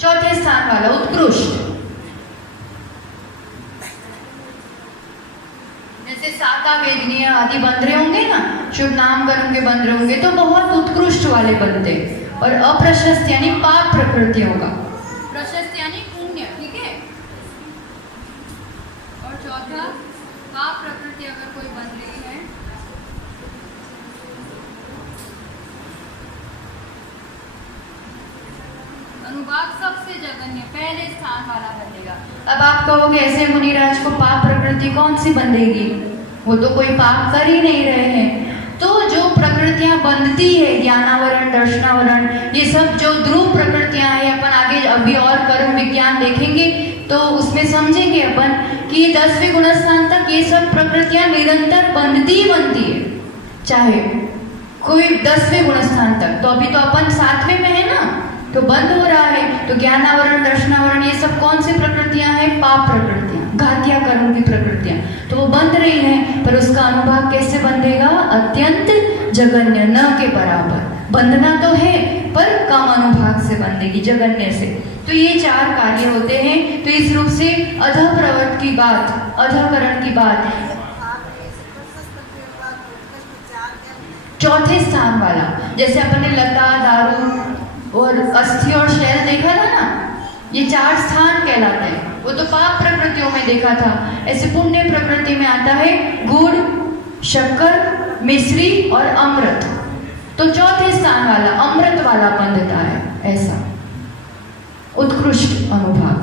चौथे स्थान वाला, उत्कृष्ट। जैसे साता वेदनीय आदि बंध रहे होंगे ना, शुभ नाम कर्म के बंध रहे होंगे, तो बहुत उत्कृष्ट वाले बनते। और अप्रशस्त यानी पाप प्रकृतियों का। प्रशस्त यानी पुण्य, ठीक है। और चौथा, पाप प्रकृति अगर कोई बन रही है, अनुभाग सबसे जघन्य, पहले स्थान वाला बनेगा। अब आप कहोगे ऐसे मुनिराज को पाप प्रकृति कौन सी बंधेगी? वो तो कोई पाप कर ही नहीं रहे हैं। तो जो प्रकृतियां बंधती है, ज्ञानावरण, दर्शनावरण, ये सब जो ध्रुव प्रकृतियां हैं, अपन आगे अभी और कर्म विज्ञान देखेंगे तो उसमें समझेंगे अपन कि 10वें गुणस्थान तक ये सब प्रकृतियां निरंतर बंधती ही बनती है, चाहे कोई 10वें गुणस्थान तक। तो अभी तो अपन 7वें में है ना, तो बंद हो रहा है। तो ज्ञानावरण, दर्शनावरण, ये सब कौन सी प्रकृतियां हैं? पाप प्रकृतियां, घातिया कर्म की प्रकृतियां। तो वो बंध रही हैं, पर उसका अनुभाग कैसे बंधेगा? अत्यंत जघन्य, न के बराबर। बंधना तो है पर कम अनुभाग से बंधेगी, जघन्य से। तो ये 4 कार्य होते हैं। तो इस रूप से अधः प्रवर्त की बात, अधःकरण की बात, चौथे स्थान वाला। जैसे अपन ने लता, दारू और अस्थि और शैल देखा था ना, ये 4 स्थान कहलाते हैं। वो तो पाप प्रकृतियों में देखा था। ऐसे पुण्य प्रकृति में आता है गुड़, शक्कर, मिश्री और अमृत। तो चौथे स्थान वाला, अमृत वाला बंधता है, ऐसा उत्कृष्ट अनुभाग।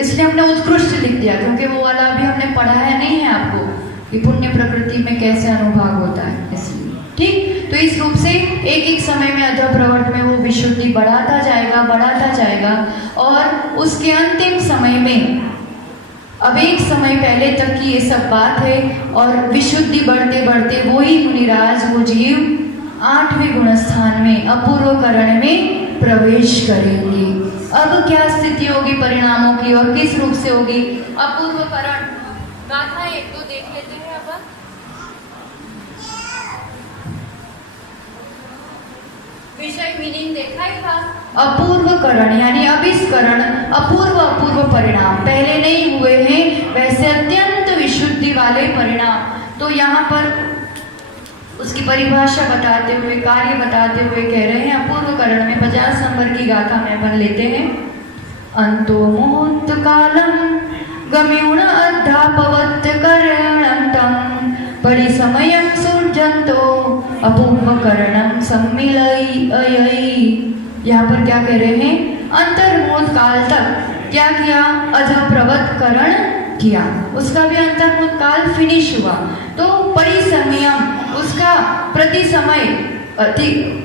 इसलिए हमने उत्कृष्ट लिख दिया, क्योंकि वो वाला अभी हमने पढ़ाया नहीं है आपको कि पुण्य प्रकृति में कैसे अनुभाग होता है, इसलिए। ठीक। तो इस रूप से एक एक समय में अधः प्रवर्त में वो विशुद्धि बढ़ाता जाएगा, बढ़ाता जाएगा। और उसके अंतिम समय में, अब एक समय पहले तक की ये सब बात है, और विशुद्धि बढ़ते बढ़ते वही मुनिराज, वो जीव 8वें गुणस्थान में, अपूर्व करण में प्रवेश करेंगे। अब क्या स्थिति होगी परिणामों की, और किस रूप से होगी? अपूर्व करण गाथा एक दो देख लेते हैं अपन। विषय मीनिंग देखा ही था। अपूर्व करण यानी अभिस्करण, अपूर्व अपूर्व परिणाम, पहले नहीं हुए हैं वैसे अत्यंत विशुद्धि वाले परिणाम। तो यहाँ पर उसकी परिभाषा बताते हुए, कार्य बताते हुए कह रहे हैं अपूर्व करण में 50 नंबर की गाथा में अपन लेते हैं। अंतो मुहूर्त कालम गम्यूण अध्यापवत् करणंतम परिसमयं सूर्यंतो अपूर्व करणम सम्मिलयि। यहाँ पर क्या कह रहे हैं? अंतर्मुहूर्त काल तक क्या किया? अधप्रवत करण किया, उसका भी अंतर्मुहूर्त काल फिनिश हुआ। तो परिसमयम उसका प्रति समय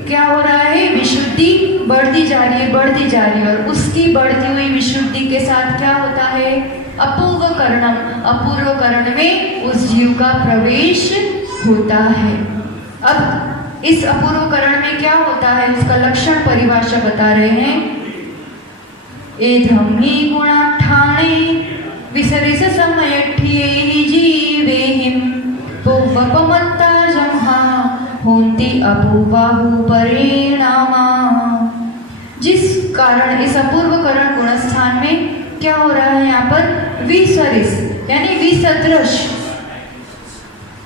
क्या हो रहा है? विशुद्धि बढ़ती जा रही है, बढ़ती जा रही है। और उसकी बढ़ती हुई विशुद्धि के साथ क्या होता है? अपूर्व करणम, अपूर्व करण में उस जीव का प्रवेश होता है। अब इस अपूर्व करण में क्या होता है? इसका लक्षण परिभाषा बता रहे हैं। एधम ही गुणाठाणे विसरिस समयठ्ये जीवेहिम पूर्वपमत्ता जम्हा होन्ति अपूर्वाहु परिणामा। जिस कारण इस अपूर्व करण गुणस्थान में क्या हो रहा है? यहाँ पर विसरिस यानी विसदृश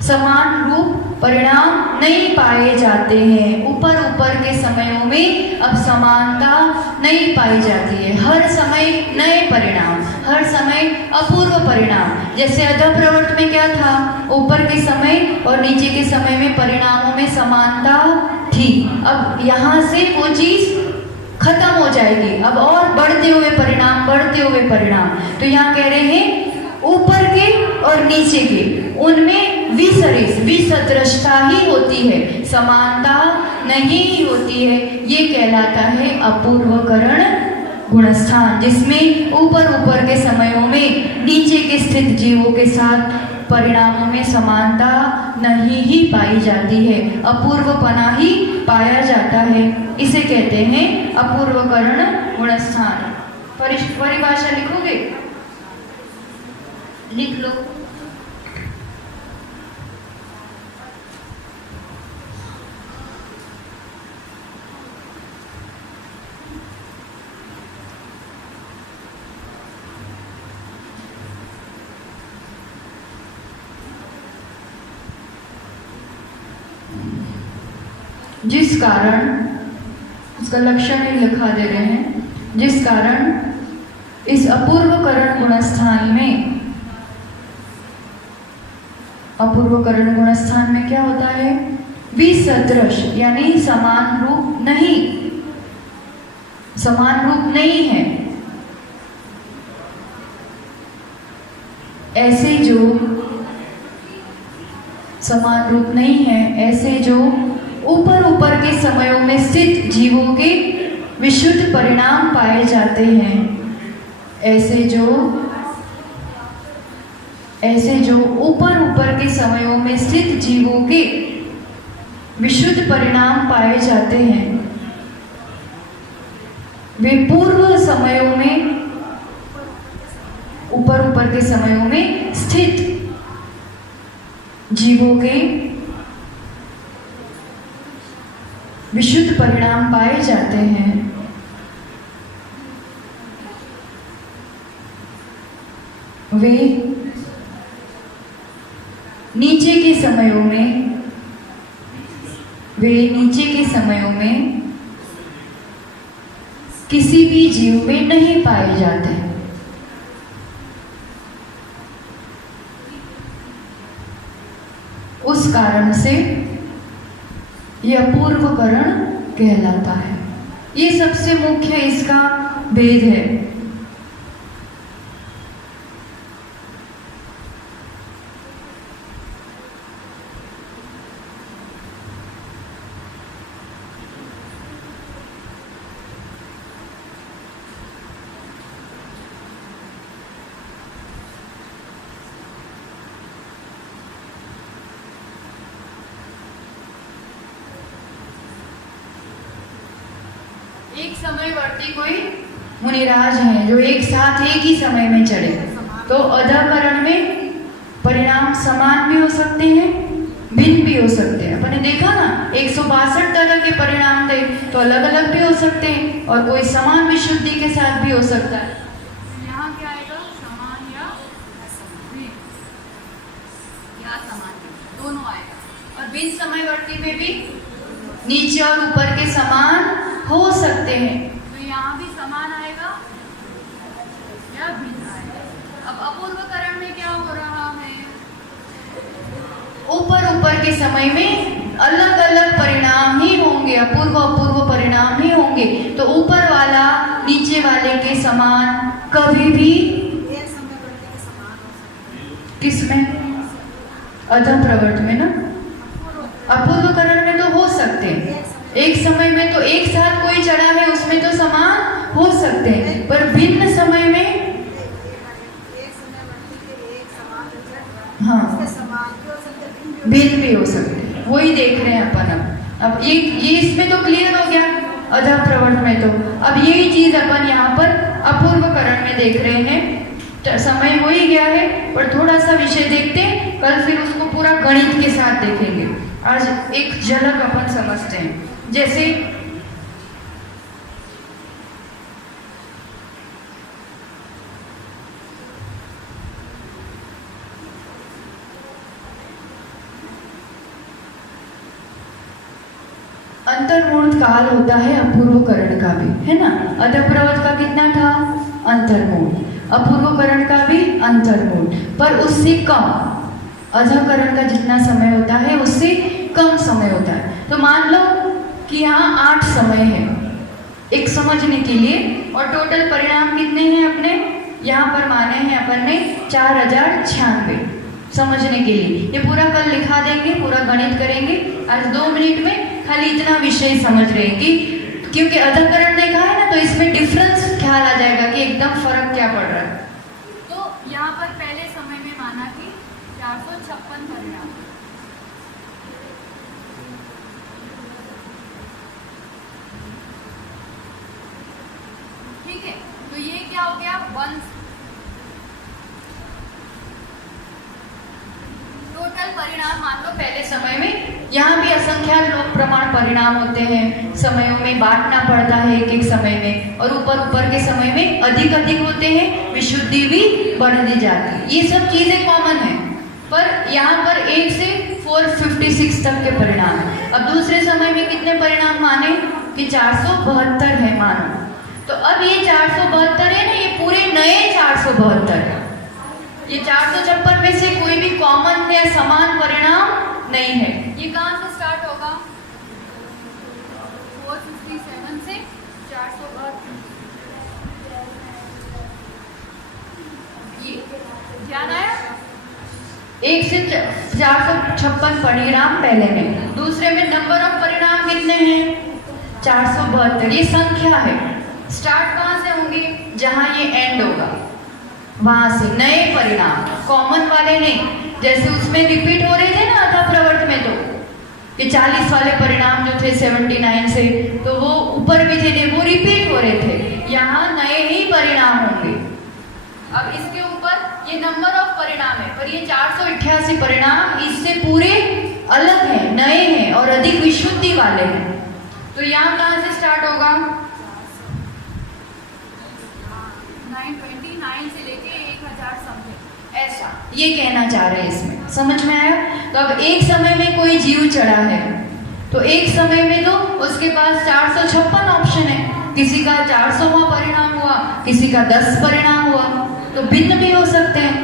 समान रूप परिणाम नहीं पाए जाते हैं। ऊपर ऊपर के समयों में अब समानता नहीं पाई जाती है। हर समय नए परिणाम, हर समय अपूर्व परिणाम। जैसे अधप्रवर्त में क्या था? ऊपर के समय और नीचे के समय में परिणामों में समानता थी। अब यहाँ से वो चीज खत्म हो जाएगी, अब और बढ़ते हुए परिणाम, बढ़ते हुए परिणाम। तो यहाँ कह रहे हैं ऊपर के और नीचे के उनमें विसरिस, विसदृशता ही होती है, समानता नहीं होती है। ये कहलाता है अपूर्वकरण गुणस्थान, जिसमें ऊपर ऊपर के समयों में नीचे के स्थित जीवों के साथ परिणामों में समानता नहीं ही पाई जाती है, अपूर्वपना ही पाया जाता है। इसे कहते हैं अपूर्वकरण गुणस्थान। परिभाषा लिखोगे? लिख लो। जिस कारण, उसका लक्षण ही लिखा दे रहे हैं, जिस कारण इस अपूर्वकरण गुणस्थान में, अपूर्वकरण गुणस्थान में क्या होता है? विसदृश यानी समान रूप नहीं, समान रूप नहीं है। ऐसे जो समान रूप नहीं है, ऐसे जो ऊपर ऊपर के समयों में स्थित जीवों के विशुद्ध परिणाम पाए जाते हैं, ऐसे जो ऊपर ऊपर के समयों में स्थित जीवों के विशुद्ध परिणाम पाए जाते हैं, वे पूर्व समयों में, ऊपर ऊपर के समयों में स्थित जीवों के विशुद्ध परिणाम पाए जाते हैं। वे नीचे के समयों में किसी भी जीव में नहीं पाए जाते। उस कारण से यह अपूर्वकरण कहलाता है। ये सबसे मुख्य इसका भेद है। एक समयवर्ती कोई मुनिराज हैं जो एक साथ एक ही समय में चढ़े, तो अधकरण में परिणाम समान भी हो सकते हैं, भिन्न भी हो सकते हैं। अपने देखा ना 162 तरह के परिणाम थे, तो अलग अलग भी हो सकते हैं और कोई समान विशुद्धि के साथ भी हो सकता है। यहाँ क्या आएगा? समान या असमान? या समान। दोनों आएगा। और भिन्न समयवर्ती में भी नीचे और ऊपर के समान हो सकते हैं। तो यहाँ भी समान आएगा या भिन्न आएगा। अब अपूर्वकरण में क्या हो रहा है? ऊपर ऊपर के समय में अलग अलग परिणाम ही होंगे, अपूर्व अपूर्व परिणाम ही होंगे। तो ऊपर वाला नीचे वाले के समान कभी भी किसमें? अधम प्रवर्त में ना, अपूर्वकरण में तो हो सकते हैं। एक समय में तो एक साथ कोई चढ़ा है उसमें तो समान हो सकते हैं, पर भिन्न समय में हाँ भिन्न भी हो सकते हैं। वही देख रहे हैं अपन। अब ये इसमें तो क्लियर हो गया अधम प्रवर्त में। तो अब यही चीज अपन यहाँ पर अपूर्वकरण में देख रहे हैं। समय हो ही गया है, पर थोड़ा सा विषय देखते हैं, कल फिर उसको पूरा गणित के साथ देखेंगे। आज एक झलक अपन समझते हैं। जैसे अंतर्मूर्त काल होता है अपूर्वकरण का भी, है ना। अधप्रवर्त का कितना था? अंतर्मूर्त। अपूर्वकरण का भी अंतर्मूर्त, पर उससे कम। अधकरण का जितना समय होता है उससे कम समय होता है। तो मान लो कि यहाँ 8 समय है एक समझने के लिए, और टोटल परिणाम कितने हैं अपने? यहाँ पर माने हैं अपन ने 4096 समझने के लिए। ये पूरा कल लिखा देंगे, पूरा गणित करेंगे। आज 2 मिनट में खाली इतना विषय समझ रहे हैं कि क्योंकि अधकरण देखा है ना, तो इसमें डिफरेंस ख्याल आ जाएगा कि एकदम फर्क क्या पड़ रहा है। तो यहाँ पर पहले समय में माना कि 456 परिणाम। ठीक है, तो ये क्या हो गया? 1 टोटल परिणाम मान लो पहले समय में। यहाँ भी असंख्यात लोक प्रमाण परिणाम होते हैं, समयों में बांटना पड़ता है एक एक समय में, और ऊपर ऊपर के समय में अधिक अधिक होते हैं, विशुद्धि भी बढ़ती जाती है। ये सब चीजें कॉमन है, पर यहाँ पर 1 से 456 तक के परिणाम है। अब दूसरे समय में कितने परिणाम माने? कि 472 है मानो। तो अब ये 472 है ना, ये पूरे नए 472 है। ये 456 में से कोई भी कॉमन या समान परिणाम नहीं है। ये कहाँ से स्टार्ट होगा? 457 से 472। ये ध्यान आया? 1 से 456 परिणाम पहले में, दूसरे में नंबर ऑफ परिणाम कितने हैं? 472। ये संख्या है। स्टार्ट कहाँ से होंगे? जहां ये एंड होगा वहां से नए परिणाम, कॉमन वाले नहीं। जैसे उसमें रिपीट हो रहे थे ना अधप्रवर्त में, तो ये 40 वाले परिणाम जो थे 79 से, तो वो ऊपर भी थे, वो रिपीट हो रहे थे। यहाँ नए ही परिणाम होंगे। अब इसके ऊपर ये नंबर ऑफ परिणाम है, पर ये 488 परिणाम इससे पूरे अलग हैं, नए हैं और अधिक विशुद्धि वाले हैं। तो यहाँ कहाँ से स्टार्ट होगा? 929 से लेके 1000 समथिंग, ऐसा ये कहना चाह रहे हैं इसमें। समझ में आया? तो अब एक समय में कोई जीव चढ़ा है, तो एक समय में तो उसके पास 456 ऑप्शन है। किसी का 400वां परिणाम हुआ, किसी का 10 परिणाम हुआ, तो भिन्न भी हो सकते हैं,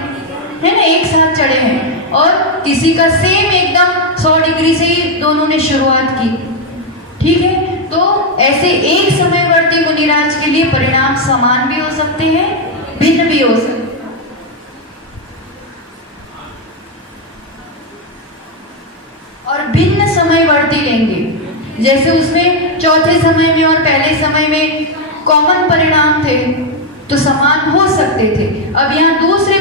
है ना। एक साथ चढ़े हैं, और किसी का सेम एकदम 100 डिग्री से ही दोनों ने शुरुआत की। ठीक है, तो ऐसे एक समयवर्ती मुनिराज के लिए परिणाम समान भी हो सकते हैं, भिन्न भी हो सकते हैं। और भिन्न समयवर्ती लेंगे, जैसे उसमें चौथे समय में और पहले समय में कॉमन परिणाम थे, तो समान हो सकते थे। अब यहाँ दूसरे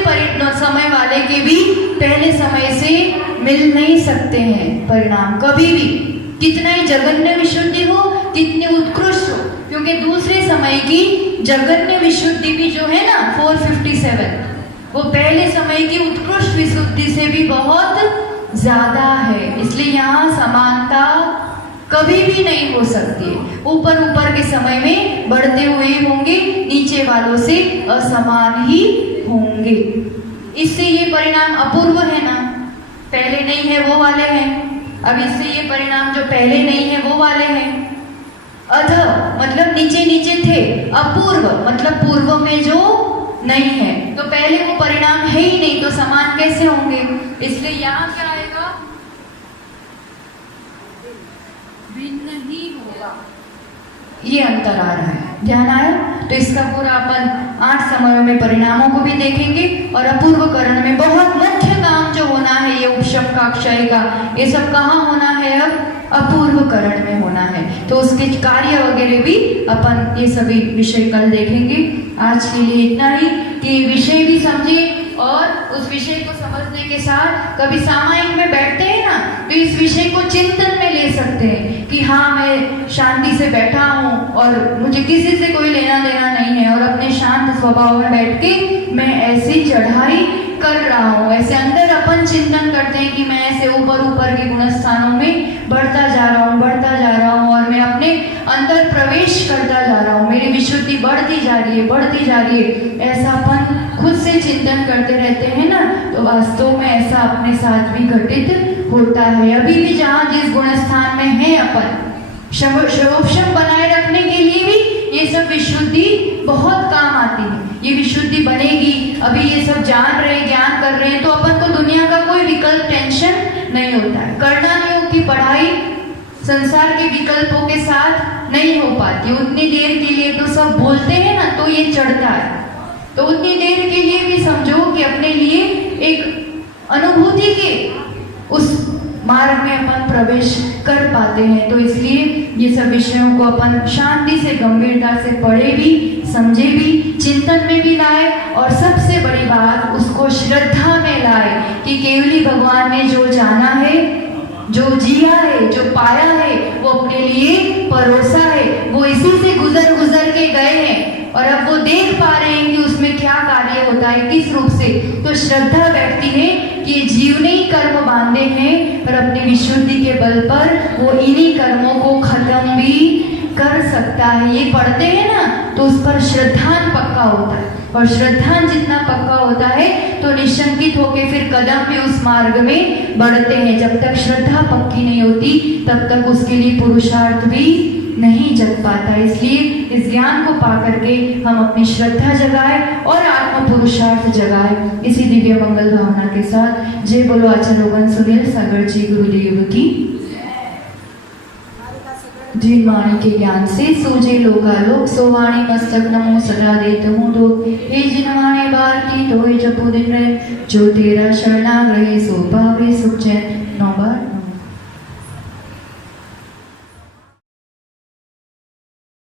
समय वाले के भी पहले समय से मिल नहीं सकते हैं परिणाम कभी भी, कितना ही जगन्य विशुद्धि हो, कितनी उत्कृष्ट हो, क्योंकि दूसरे समय की जगन्य विशुद्धि भी जो है ना 457, वो पहले समय की उत्कृष्ट विशुद्धि से भी बहुत ज्यादा है। इसलिए यहाँ समानता कभी भी नहीं हो सकती। ऊपर ऊपर के समय में बढ़ते हुए होंगे, नीचे वालों से असमान ही होंगे। इससे ये परिणाम अपूर्व है ना, पहले नहीं है वो वाले हैं, अब इससे ये परिणाम जो पहले नहीं है वो वाले हैं। अध मतलब नीचे नीचे थे, अपूर्व मतलब पूर्व में जो नहीं है, तो पहले वो परिणाम है ही नहीं, तो समान कैसे होंगे? इसलिए यहाँ क्या आएगा? भिन्न ही होगा, ये अंतर आ रहा है। ध्यान आया? तो इसका पूरा अपन 8 समयों में परिणामों को भी देखेंगे और अपूर्वकरण में बहुत मुख्य काम जो होना है ये उपशम का क्षय का, ये सब कहाँ होना है? अब अपूर्वकरण में होना है। तो उसके कार्य वगैरह भी अपन ये सभी विषय कल देखेंगे। आज के लिए इतना ही कि विषय भी समझे और उस विषय को समझने के साथ कभी सामायिक में बैठते हैं ना, तो इस विषय को चिंतन में ले सकते हैं कि हाँ मैं शांति से बैठा हूँ और मुझे किसी से कोई लेना देना नहीं है और अपने शांत स्वभाव में बैठ के मैं ऐसी चढ़ाई कर रहा हूँ। ऐसे अंदर अपन चिंतन करते हैं कि मैं ऐसे ऊपर ऊपर के गुण स्थानों में बढ़ता जा रहा हूँ, बढ़ता जा रहा हूँ और मैं अपने अंदर प्रवेश करता जा रहा हूँ, मेरी विशुद्धि बढ़ती जा रही है, बढ़ती जा रही है। ऐसा अपन खुद से चिंतन करते रहते हैं ना, तो वास्तव में ऐसा अपने साथ भी घटित होता है। अभी भी जहाँ जिस गुण स्थान में है अपन, शोभशम बनाए रखने के लिए भी ये सब विशुद्धि बहुत काम आती है। ये विशुद्धि बनेगी, अभी ये सब जान रहे हैं, ज्ञान कर रहे हैं, तो अपन को दुनिया का कोई विकल्प टेंशन नहीं होता है। कर्णानियों की पढ़ाई संसार के विकल्पों के साथ नहीं हो पाती। उतनी देर के लिए तो सब बोलते हैं ना, तो ये चढ़ता है, तो उतनी देर के लिए भी समझो कि अपने लिए एक अनुभूति के उस मार्ग में अपन प्रवेश कर पाते हैं। तो इसलिए ये सब विषयों को अपन शांति से गंभीरता से पढ़े भी, समझे भी, चिंतन में भी लाए और सबसे बड़ी बात उसको श्रद्धा में लाए कि केवली भगवान ने जो जाना है, जो जिया है, जो पाया है, वो अपने लिए परोसा है, वो इसी से गुजर गुजर के गए हैं और अब वो देख पा रहे हैं कि उसमें क्या कार्य होता है, किस रूप से। तो श्रद्धा बैठती है कि ये जीव ने ही कर्म बांधे हैं और अपनी विशुद्धि के बल पर वो इन्हीं कर्मों को खत्म भी कर सकता है। ये पढ़ते हैं ना, तो उस पर श्रद्धान पक्का होता है और श्रद्धान जितना पक्का होता है तो निशंकित होकर फिर कदम भी उस मार्ग में बढ़ते हैं। जब तक श्रद्धा पक्की नहीं होती तब तक उसके लिए पुरुषार्थ भी नहीं जग पाता। इसलिए इस ज्ञान को पा करके हम अपनी श्रद्धा जगाए और आत्म पुरुषार्थ जगाए। इसी दिव्य मंगल भावना के साथ जय बोलो आचार्य सुनील सागर जी गुरुदेव की। जिन वाणी के ज्ञान से सूझे लोकालोक, सो वाणी मस्तक नमो सदा देत मुदो। हे जिन वाणी भारती तो जपो दिन रहे, जो तेरा शरणागृहे सो पावे सुख चैन। 9 बार।